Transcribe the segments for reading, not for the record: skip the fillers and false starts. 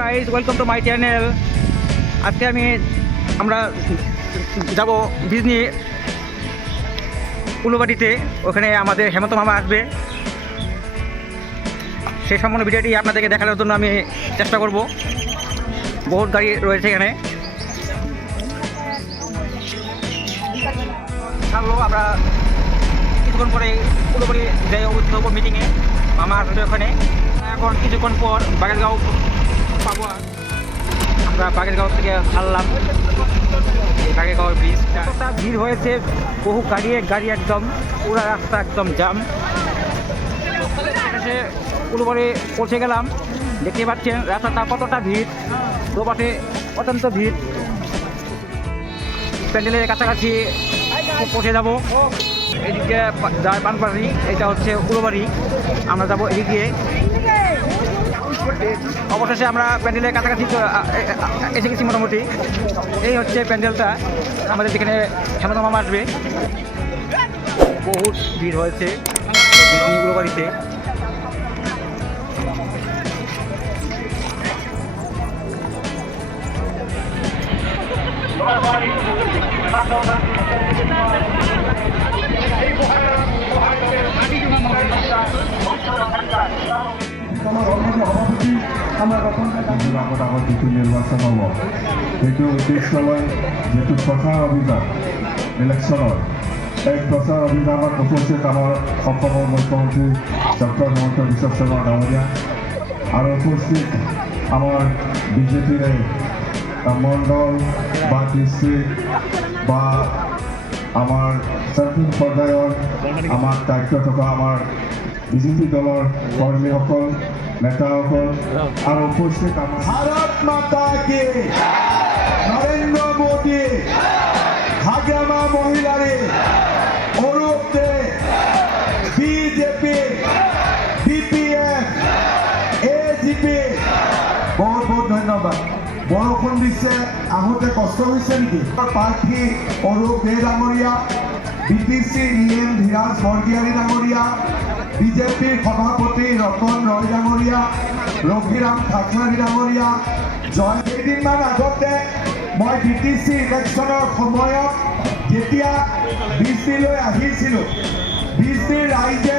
Guys, welcome to my channel. আজকে আমরা যাব ডিজনি উলুবাড়িতে। ওখানে আমাদের হেমন্ত মামা আসবে। সেই সম্পূর্ণ ভিডিওটি আপনাদেরকে দেখানোর জন্য আমি চেষ্টা করব। বহুত গাড়ি রয়েছে এখানে। থাকলো আমরা কিছুক্ষণ পরে উলুবাড়ি যাই উপস্থিত হবো মিটিংয়ে। মামা আসবে ওখানে। এখন কিছুক্ষণ পর বাগেরগাঁও পাবো। আমরা বাগেরগাঁও থেকে ছাড়লাম। বাগেরগাঁও ব্রিজটা ভিড় হয়েছে, বহু গাড়ি একদম পুরো রাস্তা একদম জাম। এসে উলুবাড়ি পৌঁছে গেলাম। দেখতে পাচ্ছেন রাস্তাটা কতটা ভিড়, দোপাশে অত্যন্ত ভিড়। প্যান্ডেলের কাছাকাছি পৌঁছে যাব। এদিকে যায় পানপাড়ি, এটা হচ্ছে উলুবাড়ি। আমরা যাবো এদিকে। অবশেষে আমরা প্যান্ডেলের কাছাকাছি এসে গেছি মোটামুটি। এই হচ্ছে প্যান্ডেলটা আমাদের যেখানে হেমন্ত মামা আসবে। বহুত ভিড় হয়েছে উলুবাড়িতে। আমাৰ যিটো নিৰ্বাচন হ'ব সেইটো উদ্দেশ্য লৈ যিটো প্ৰচাৰ অভিযান ইলেকশ্যনৰ, এই প্ৰচাৰ অভিযানত উপস্থিত আমাৰ অসমৰ মুখ্যমন্ত্ৰী ডক্টৰ হিমন্ত বিশ্ব শৰ্মা ডাঙৰীয়া আৰু উপস্থিত আমাৰ বিজেপিৰে মণ্ডল বা ডিষ্ট্ৰিক্ট বা আমাৰ চেণ্ট্ৰেল পৰ্যায়ৰ আমাৰ দায়িত্ব থকা আমাৰ বিজেপি দলৰ কৰ্মীসকল, নেতাসকল আৰু উপস্থিত আমাৰ ভাৰত মাতা কি, নৰেন্দ্ৰ মোদী, হাগ্ৰামা মহিলাৰী, অৰূপ দে, বিজেপি, BPF, AGP, বহুত বহুত ধন্যবাদ। বৰষুণ দিছে, আহোঁতে কষ্ট হৈছে নেকি? প্ৰাৰ্থী অৰূপ দে ডাঙৰীয়া, BTC EM ধীৰাজ বৰগীয়াৰী ডাঙৰীয়া, বিজেপিৰ সভাপতি ৰতন ৰয় ডাঙৰীয়া, ৰঘিৰাম ঠাকুৰী ডাঙৰীয়া, কেইদিনমান আগতে মই BTC ইলেকশ্যনৰ সময়ত যেতিয়া BCলৈ আহিছিলোঁ, BC ৰাইজে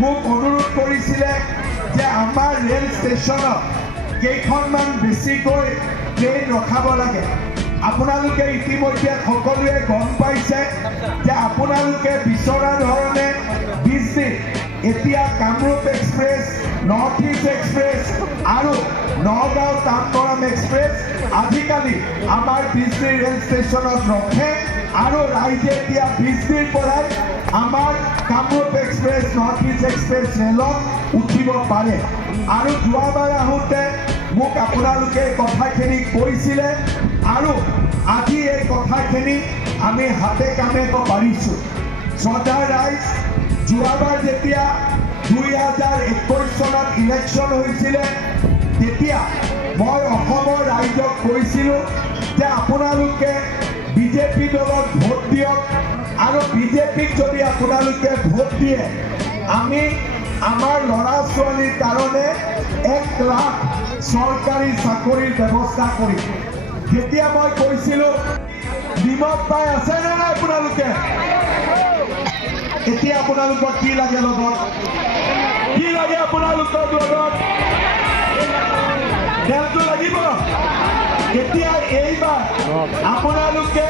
মোক অনুৰোধ কৰিছিলে যে আমাৰ ৰেল ষ্টেচনত কেইখনমান বেছিকৈ ট্ৰেইন ৰখাব লাগে। আপোনালোকে ইতিমধ্যে সকলোৱে গম পাইছে যে আপোনালোকে বিচৰা ধৰণে BC এতিয়া Kamrup express, north east express আৰু নগাঁও টামটৰাম এক্সপ্ৰেছ আজিকালি আমাৰ BC ৰেল ষ্টেচনত ৰখে আৰু ৰাইজে এতিয়া BCৰ পৰাই আমাৰ Kamrup express, north east express ৰেলত উঠিব পাৰে। আৰু যোৱাবাৰ আহোঁতে মোক আপোনালোকে এই কথাখিনি কৈছিলে আৰু আজি এই কথাখিনি আমি হাতে কামে পাৰিছোঁ। শ্ৰদ্ধাৰ ৰাইজ, যোৱাবাৰ যেতিয়া 2021 চনত ইলেকশ্যন হৈছিলে তেতিয়া মই অসমৰ ৰাইজক কৈছিলোঁ যে আপোনালোকে বিজেপি দলক ভোট দিয়ক আৰু বিজেপিক যদি আপোনালোকে ভোট দিয়ে আমি আমাৰ ল'ৰা ছোৱালীৰ কাৰণে 1 লাখ চৰকাৰী চাকৰিৰ ব্যৱস্থা কৰিম। যেতিয়া মই কৈছিলোঁ নিমখ পাই আছে নে নাই আপোনালোকে? এতিয়া আপোনালোকৰ কি লাগে লগত? কি লাগে আপোনালোকৰ লগত? তেলটো লাগিব। এতিয়া এইবাৰ আপোনালোকে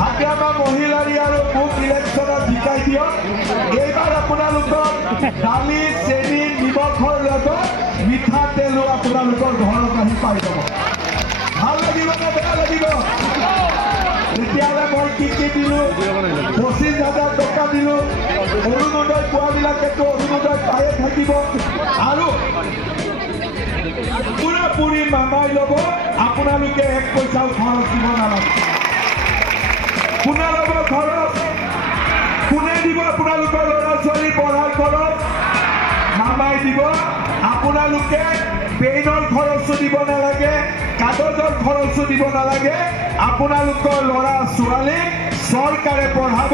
হাগ্ৰামা মহিলাৰী আৰু মোক ইলেকশ্যনত জিকাই দিয়ক। এইবাৰ আপোনালোকৰ দালি, চেনি, নিমখৰ লগত মিঠাতেলো আপোনালোকৰ ঘৰত আহি পাই যাব। ভাল লাগিব নে বেয়া লাগিব? তেতিয়াহ'লে মই কি দিলোঁ? 25,000 টকা দিলোঁ। অৰুণোদয় পোৱাবিলাকেতো অৰুণোদয় পায়ে থাকিব আৰু পুৰাপুৰি মামাই ল'ব। আপোনালোকে 1 পইচাও খৰচ দিব নালাগে। কোনে ল'ব খৰচ? কোনে দিব আপোনালোকৰ ল'ৰা ছোৱালী পঢ়াৰ খৰচ? মামাই দিব। আপোনালোকে পেইনৰ খৰচো দিব নালাগে, কাগজৰ খৰচো দিব নালাগে। আপোনালোকৰ ল'ৰা ছোৱালীক চৰকাৰে পঢ়াব,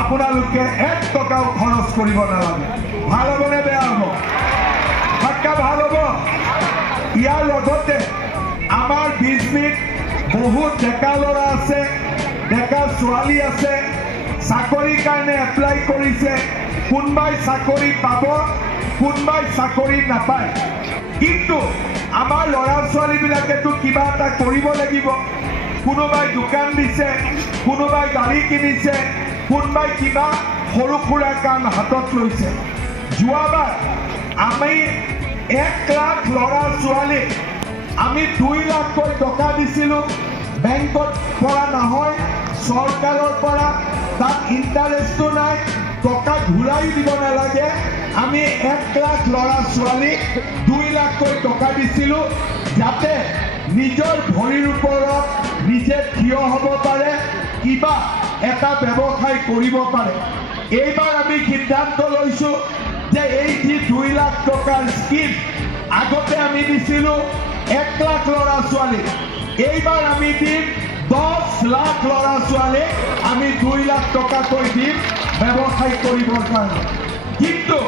আপোনালোকে 1 টকাও খৰচ কৰিব নালাগে। ভাল হ'বনে বেয়া হ'ব? পাক্কা ভাল হ'ব? ইয়াৰ লগতে আমাৰ বিজনীত বহুত ডেকা ল'ৰা আছে, ডেকা ছোৱালী আছে, চাকৰিৰ কাৰণে এপ্লাই কৰিছে, কোনোবাই চাকৰি পাব, কোনোবাই চাকৰি নাপায়। কিন্তু আমাৰ ল'ৰা ছোৱালীবিলাকেতো কিবা এটা কৰিব লাগিব। কোনোবাই দোকান দিছে, কোনোবাই গাড়ী কিনিছে, কোনোবাই কিবা সৰু সুৰা কাম হাতত লৈছে। যোৱাবাৰ আমি 1 লাখ ল'ৰা ছোৱালীক আমি 2 লাখকৈ টকা দিছিলোঁ। বেংকত পৰা নহয়, চৰকাৰৰ পৰা, তাত ইণ্টাৰেষ্টটো নাই, টকা ঘূৰাই দিব নালাগে। আমি 1 লাখ ল'ৰা ছোৱালীক 2 লাখকৈ টকা দিছিলোঁ, যাতে নিজৰ ভৰিৰ ওপৰত নিজে থিয় হ'ব পাৰে, কিবা এটা ব্যৱসায় কৰিব পাৰে। এইবাৰ আমি সিদ্ধান্ত লৈছোঁ যে এই যি 2 লাখ টকাৰ স্কিম আগতে আমি দিছিলোঁ 1 লাখ ল'ৰা ছোৱালীক, এইবাৰ আমি দিম 10 লাখ ল'ৰা ছোৱালীক আমি 2 লাখ টকাকৈ দিম ব্যৱসায় কৰিবৰ কাৰণে। কিন্তু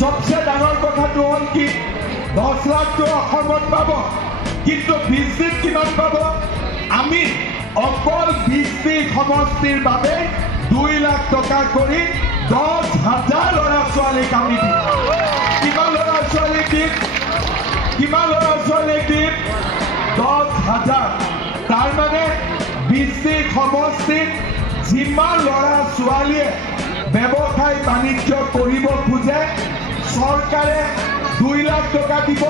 সবচে ডাঙৰ কথাটো হ'ল কি, 10 লাখটো অসমত পাব, কিন্তু বিজনীত কিমান পাব? আমি অকল বিজনী সমষ্টিৰ বাবে 2 লাখ টকা কৰি 10,000 ল'ৰা ছোৱালীক আমি দিম। কিমান ল'ৰা ছোৱালীক দিম? কিমান ল'ৰা ছোৱালীক দিম? 10,000। তাৰমানে বিজনী সমষ্টিত যিমান ল'ৰা ছোৱালীয়ে ব্যৱসায় বাণিজ্য কৰিব খোজে, চৰকাৰে 2 লাখ টকা দিব,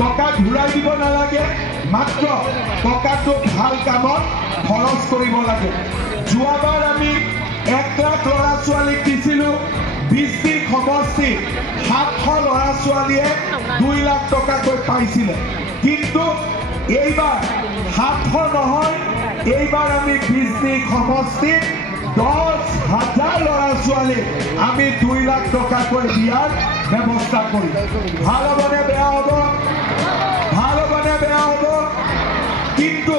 টকা ঘূৰাই দিব নালাগে, মাত্ৰ টকাটো ভাল কামত খৰচ কৰিব লাগে। যোৱাবাৰ আমি 1 লাখ ল'ৰা ছোৱালীক দিছিলোঁ, বিজনী সমষ্টি 700 ল'ৰা ছোৱালীয়ে 2 লাখ টকাকৈ পাইছিলে। কিন্তু এইবাৰ 700 নহয়, এইবাৰ আমি বিজনী সমষ্টিত 10,000 ল'ৰা ছোৱালীক আমি 2 লাখ টকাকৈ দিয়াৰ ব্যৱস্থা কৰিম। ভাল হ'বনে বেয়া হ'ব? ভাল হ'বনে বেয়া হ'ব? কিন্তু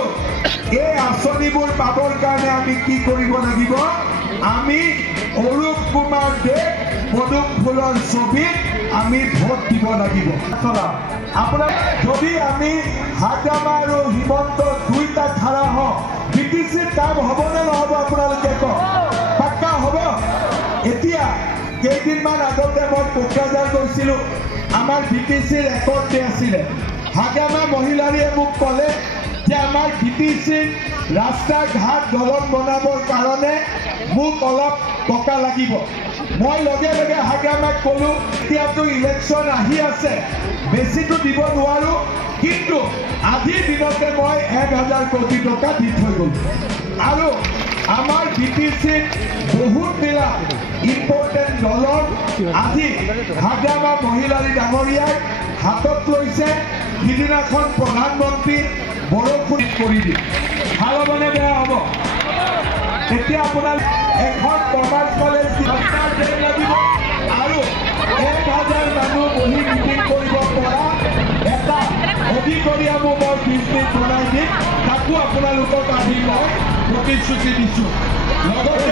এই আঁচনিবোৰ পাবৰ কাৰণে আমি কি কৰিব লাগিব? আমি অৰূপ কুমাৰ দেৱ পদুম ফুলৰ ছবিত আমি ভোট দিব লাগিব। আপোনাৰ যদি আমি হাগ্ৰামা আৰু হিমন্ত দুইটা খাৰা হওঁ, BTCৰ কাম হ'বনে নহ'ব আপোনালোকে কওক? পাক্কা হ'ব? এতিয়া কেইদিনমান আগতে মই কোকৰাঝাৰ গৈছিলোঁ, আমাৰ BTCৰ ৰেকৰ্ড ডে আছিলে। হাগ্ৰামা মহিলাৰীয়ে মোক ক'লে যে আমাৰ BTCৰ ৰাস্তা ঘাট দলং বনাবৰ কাৰণে মোক অলপ টকা লাগিব। মই লগে লগে হাগ্ৰামাক ক'লোঁ, এতিয়াতো ইলেকশ্যন আহি আছে, বেছিটো দিব নোৱাৰোঁ, কিন্তু আজিৰ দিনতে মই 1,000 কোটি টকা দি থৈ গ'লোঁ। আৰু আমাৰ BTCৰ বহুত বিলাক ইম্পৰ্টেণ্ট দলং আজি হাগ্ৰামা মহিলাৰী ডাঙৰীয়াই হাতত লৈছে। সিদিনাখন প্ৰধানমন্ত্ৰী বৰষুণ কৰি দিয়ে। ভাল হ'বনে বেয়া হ'ব? এতিয়া আপোনাৰ এখন কমাৰ্চ কলেজ লাগিব আৰু 1,000 মানুহ বহি মিটিং কৰিব পৰা এটা অডিটৰিয়ামো মই বিজনেছ বনাই দিম, তাকো আপোনালোকক আহি মই প্ৰতিশ্ৰুতি দিছোঁ। লগতে